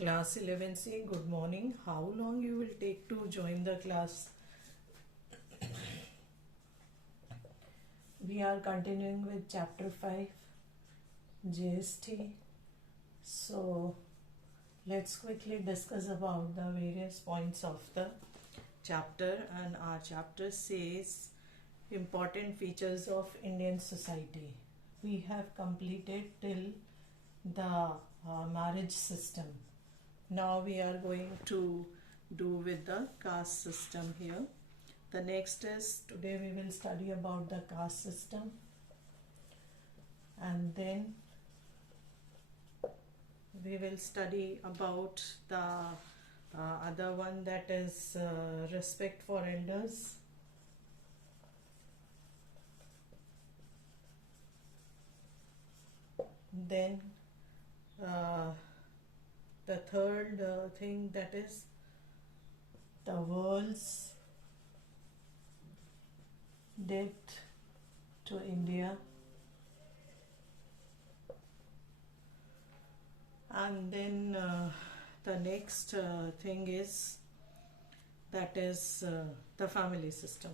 Class 11C, good morning. How long you will take to join the class? We are continuing with chapter 5, GST. So let's quickly discuss about the various points of the chapter. And our chapter says important features of Indian society. We have completed till the marriage system. Now we are going to do with the caste system here. The next is, today we will study about the caste system, and then we will study about the other one, that is respect for elders. Then the third thing, that is the world's debt to India, and then the next thing is, that is the family system.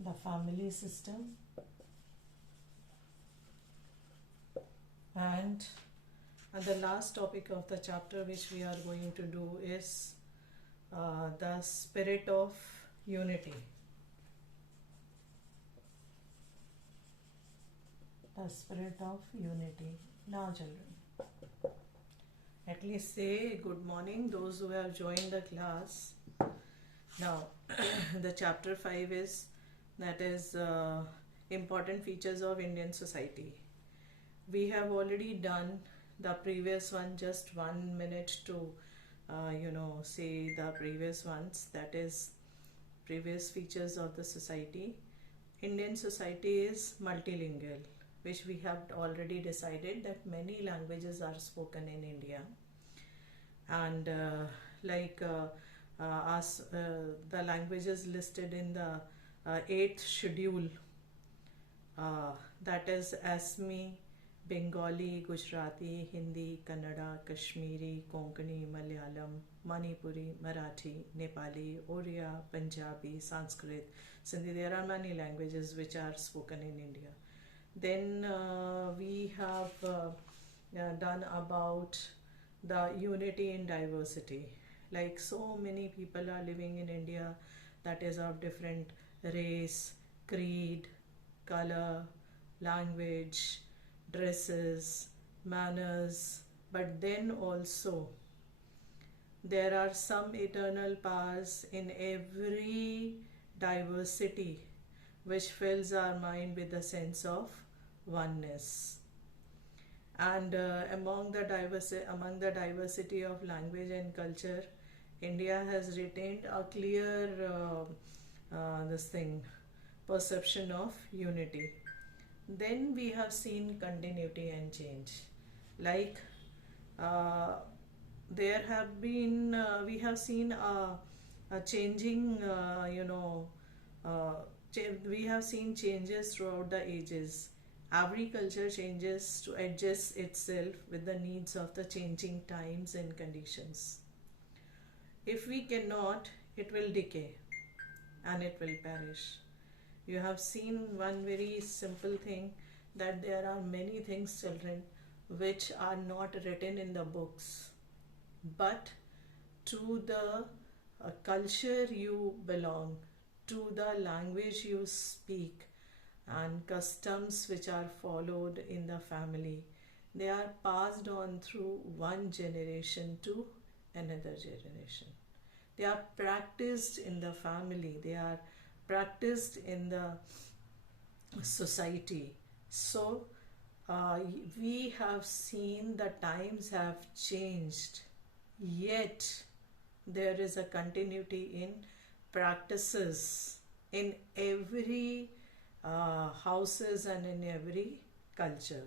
The family system, and the last topic of the chapter which we are going to do is the spirit of unity. The spirit of unity. Now children, at least say good morning those who have joined the class. Now the chapter 5 is, that is important features of Indian society. We have already done the previous one, just 1 minute to say the previous ones, that is previous features of the society. Indian society is multilingual, which we have already decided that many languages are spoken in India, and the languages listed in the 8th schedule, that is Asmi, Bengali, Gujarati, Hindi, Kannada, Kashmiri, Konkani, Malayalam, Manipuri, Marathi, Nepali, Oriya, Punjabi, Sanskrit, Sindhi. There are many languages which are spoken in India. Then we have done about the unity in diversity. Like, so many people are living in India, that is of different race, creed, color, language, dresses, manners, but then also there are some eternal powers in every diversity which fills our mind with a sense of oneness. And among the diversity of language and culture, India has retained a clear perception of unity. Then we have seen continuity and change. Like there have been, we have seen a changing, we have seen changes throughout the ages. Every culture changes to adjust itself with the needs of the changing times and conditions. If we cannot, it will decay and it will perish. You have seen one very simple thing, that there are many things, children, which are not written in the books, but to the culture you belong, to the language you speak, and customs which are followed in the family, they are passed on through one generation to another generation. They are practiced in the family, they are practiced in the society. So we have seen the times have changed, yet there is a continuity in practices in every houses and in every culture.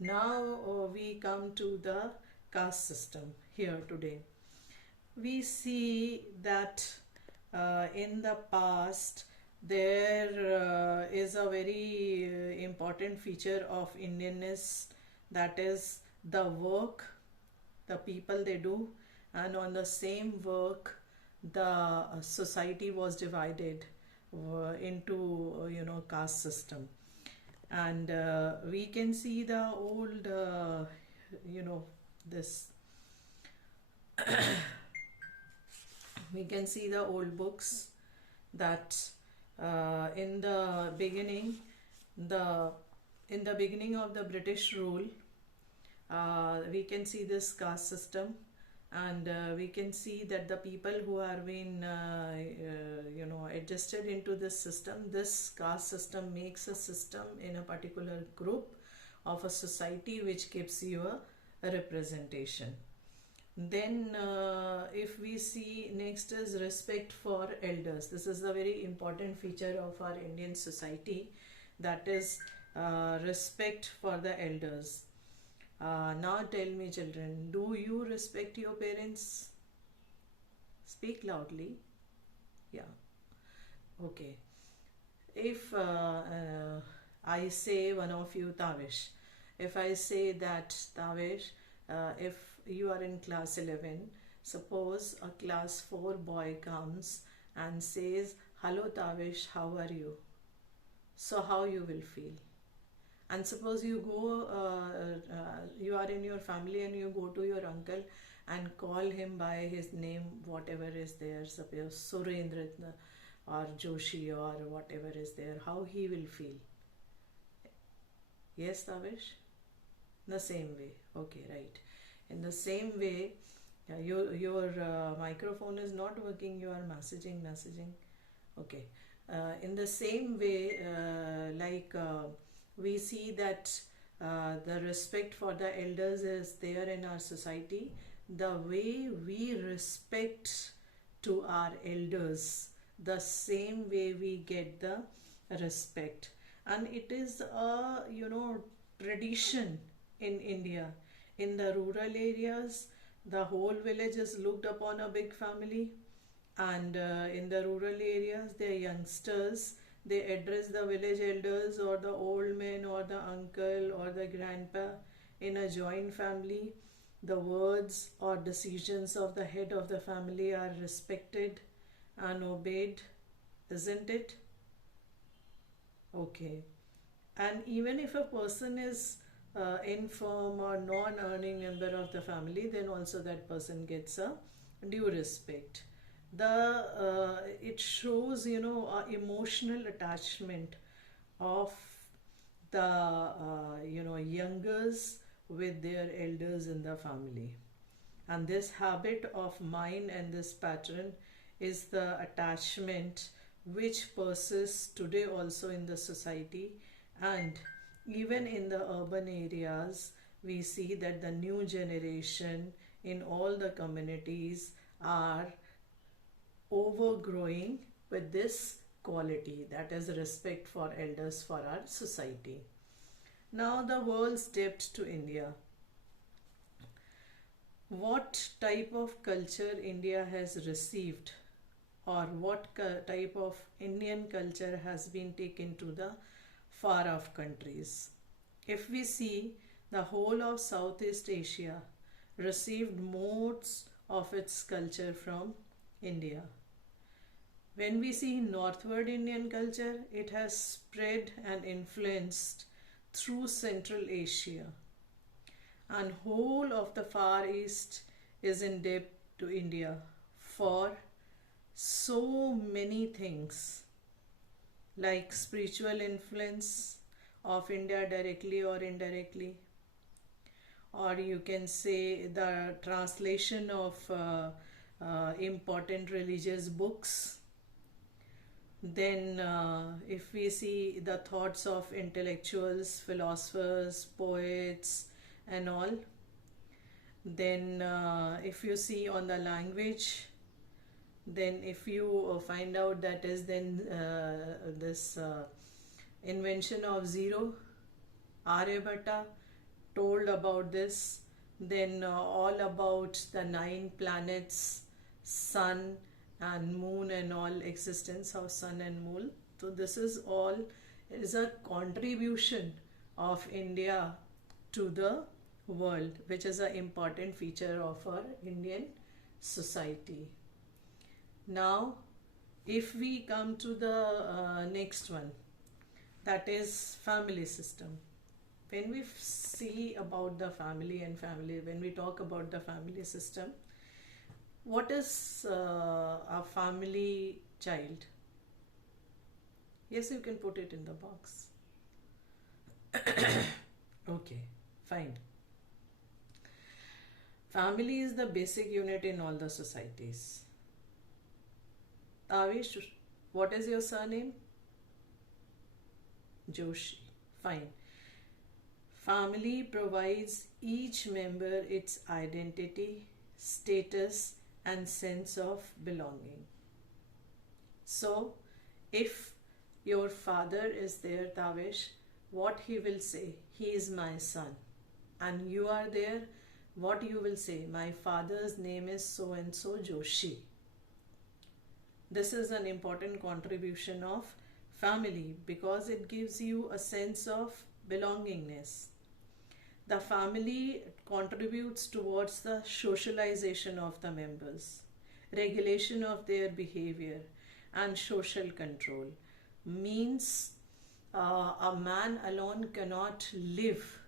Now we come to the caste system here today. We see that in the past there is a very important feature of Indianness, that is the work the people they do, and on the same work the society was divided into caste system. And we can see the old you know this we can see the old books that in the beginning, the in the beginning of the British rule, we can see this caste system, and we can see that the people who are being adjusted into this system, this caste system makes a system in a particular group of a society which gives you a representation. Then if we see, next is respect for elders. This is a very important feature of our Indian society, that is respect for the elders. Now tell me, children, do you respect your parents? Speak loudly. Yeah. Okay. If I say one of you, Tavish, if I say that, Tavish, if you are in class 11, suppose a class 4 boy comes and says, hello Tavish, how are you? So how you will feel? And suppose you go, you are in your family and you go to your uncle and call him by his name, whatever is there, suppose Surendra or Joshi or whatever is there, how he will feel? Yes, Tavish? The same way. Okay, right. In the same way, your microphone is not working, you are messaging. Okay. In the same way, we see that the respect for the elders is there in our society. The way we respect to our elders, the same way we get the respect. And it is a tradition in India. In the rural areas, the whole village is looked upon a big family, and in the rural areas, the youngsters, they address the village elders or the old men or the uncle or the grandpa in a joint family. The words or decisions of the head of the family are respected and obeyed, isn't it? Okay. And even if a person is infirm or non-earning member of the family, then also that person gets a due respect. It shows emotional attachment of the youngers with their elders in the family. And this habit of mine and this pattern is the attachment which persists today also in the society. And even in the urban areas, we see that the new generation in all the communities are overgrowing with this quality, that is respect for elders for our society. Now the world stepped to India. What type of culture India has received, or what type of Indian culture has been taken to the far off countries? If we see, the whole of Southeast Asia received most of its culture from India. When we see northward Indian culture, it has spread and influenced through Central Asia, and whole of the Far East is in debt to India for so many things, like spiritual influence of India directly or indirectly, or you can say the translation of important religious books. Then if we see the thoughts of intellectuals, philosophers, poets and all, then if you see on the language, then if you find out that is then this invention of zero, Aryabhatta told about this. Then all about the 9 planets, sun and moon and all, existence of sun and moon. So this is all is a contribution of India to the world, which is an important feature of our Indian society. Now, if we come to the next one, that is family system. When we see about the family and family, when we talk about the family system, what is a family child? Yes, you can put it in the box. Okay, fine. Family is the basic unit in all the societies. Avish, what is your surname? Joshi. Fine. Family provides each member its identity, status, and sense of belonging. So, if your father is there, Tavish, what he will say? He is my son. And you are there, what you will say? My father's name is so and so Joshi. This is an important contribution of family because it gives you a sense of belongingness. The family contributes towards the socialization of the members, regulation of their behavior, and social control. Means a man alone cannot live.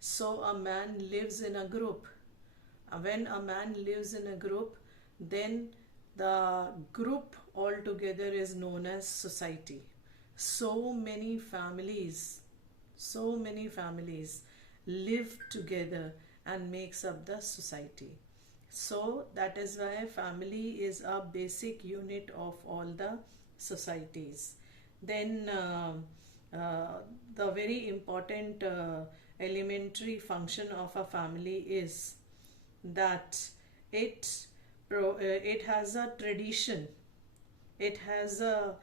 So a man lives in a group. When a man lives in a group, then the group altogether is known as society. So many families live together and makes up the society. So that is why family is a basic unit of all the societies. Then the very important elementary function of a family is that it has a tradition. It has a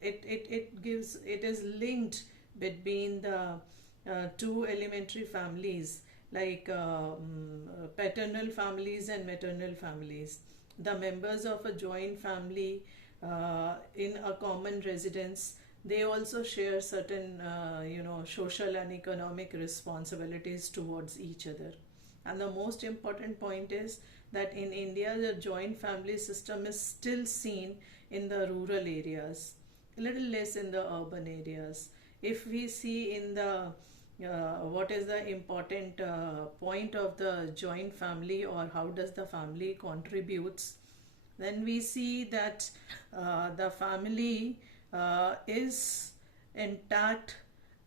it is linked between the two elementary families, like paternal families and maternal families. The members of a joint family in a common residence, they also share certain social and economic responsibilities towards each other. And the most important point is that in India, the joint family system is still seen in the rural areas, a little less in the urban areas. If we see in the what is the important point of the joint family, or how does the family contributes, then we see that the family is intact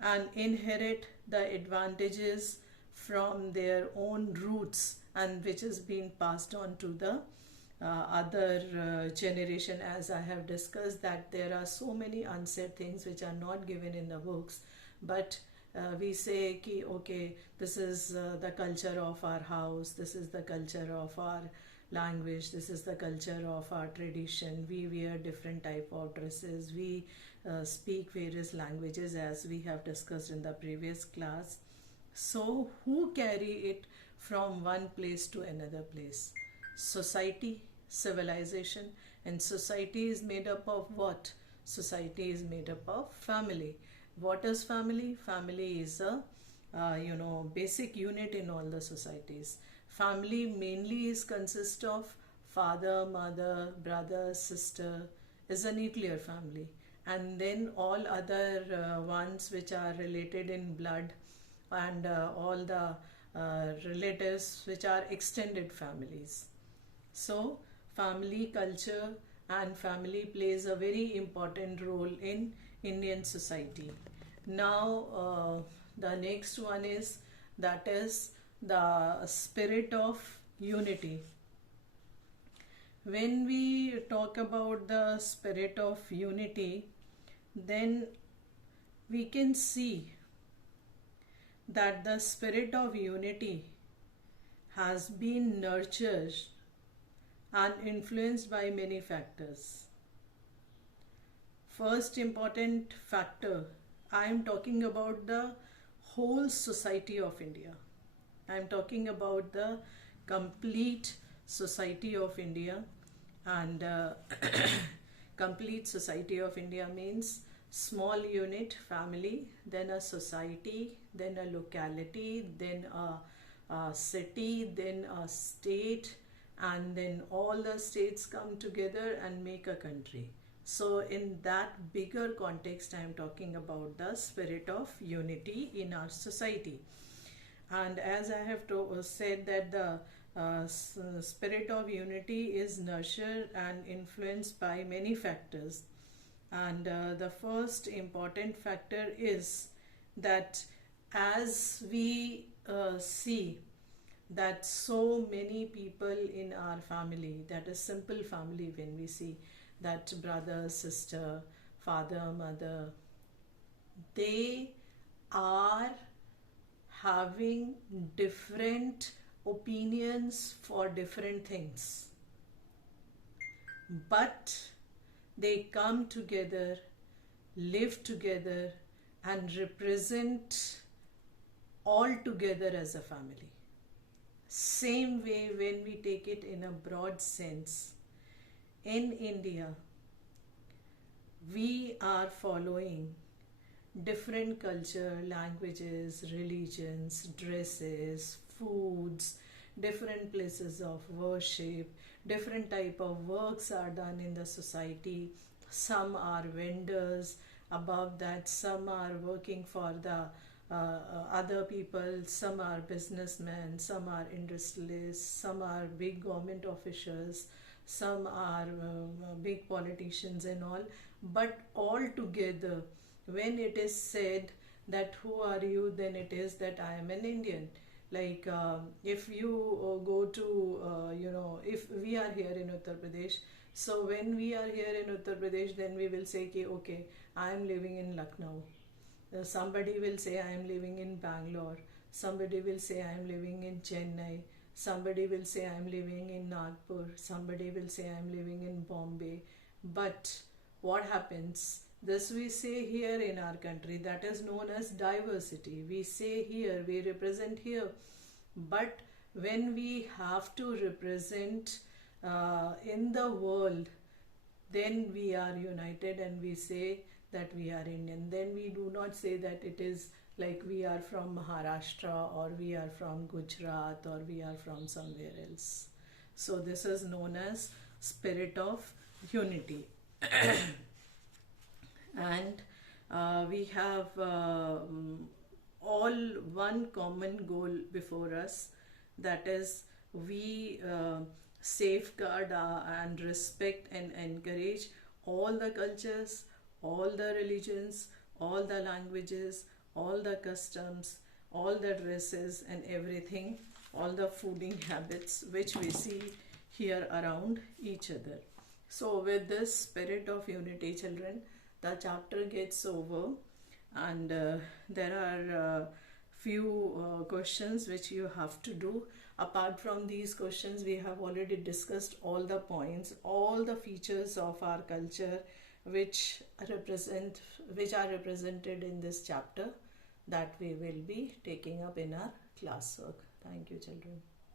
and inherit the advantages from their own roots, and which is being passed on to the other generation. As I have discussed, that there are so many unsaid things which are not given in the books, but we say ki, okay, this is the culture of our house, this is the culture of our language, this is the culture of our tradition, we wear different type of dresses, we speak various languages, as we have discussed in the previous class. So who carry it from one place to another place? Society, civilization. And society is made up of what? Society is made up of family. What is family? Family is a basic unit in all the societies. Family mainly is consist of father, mother, brother, sister, is a nuclear family, and then all other ones which are related in blood, and all the relatives which are extended families. So family culture and family plays a very important role in Indian society. Now the next one is, that is the spirit of unity. When we talk about the spirit of unity, then we can see that the spirit of unity has been nurtured and influenced by many factors. First important factor, I am talking about the whole society of India. I am talking about the complete society of India, and complete society of India means small unit, family, then a society, then a locality, then a city, then a state, and then all the states come together and make a country. So in that bigger context, I am talking about the spirit of unity in our society. And as I have said that the spirit of unity is nurtured and influenced by many factors. And the first important factor is that as we see that so many people in our family, that is simple family, when we see that brother, sister, father, mother, they are having different opinions for different things, but they come together, live together, and represent all together as a family. Same way, when we take it in a broad sense, in India, we are following different culture, languages, religions, dresses, foods, different places of worship, different type of works are done in the society. Some are vendors, above that some are working for the other people, some are businessmen, some are industrialists, some are big government officials, some are big politicians and all. But all together, when it is said that who are you, then it is that I am an Indian. Like if you go to if we are here in Uttar Pradesh, so when we are here in Uttar Pradesh, then we will say ki, okay, I am living in Lucknow. Somebody will say I am living in Bangalore, somebody will say I am living in Chennai, somebody will say I am living in Nagpur, somebody will say I am living in Bombay. But what happens, this we say here in our country, that is known as diversity. We say here, we represent here. But when we have to represent in the world, then we are united and we say that we are Indian. Then we do not say that it is like we are from Maharashtra or we are from Gujarat or we are from somewhere else. So this is known as spirit of unity. And we have all one common goal before us, that is we safeguard and respect and encourage all the cultures, all the religions, all the languages, all the customs, all the dresses and everything, all the fooding habits which we see here around each other. So with this spirit of unity, children, the chapter gets over, and there are few questions which you have to do. Apart from these questions, we have already discussed all the points, all the features of our culture which are represented in this chapter, that we will be taking up in our classwork. Thank you, children.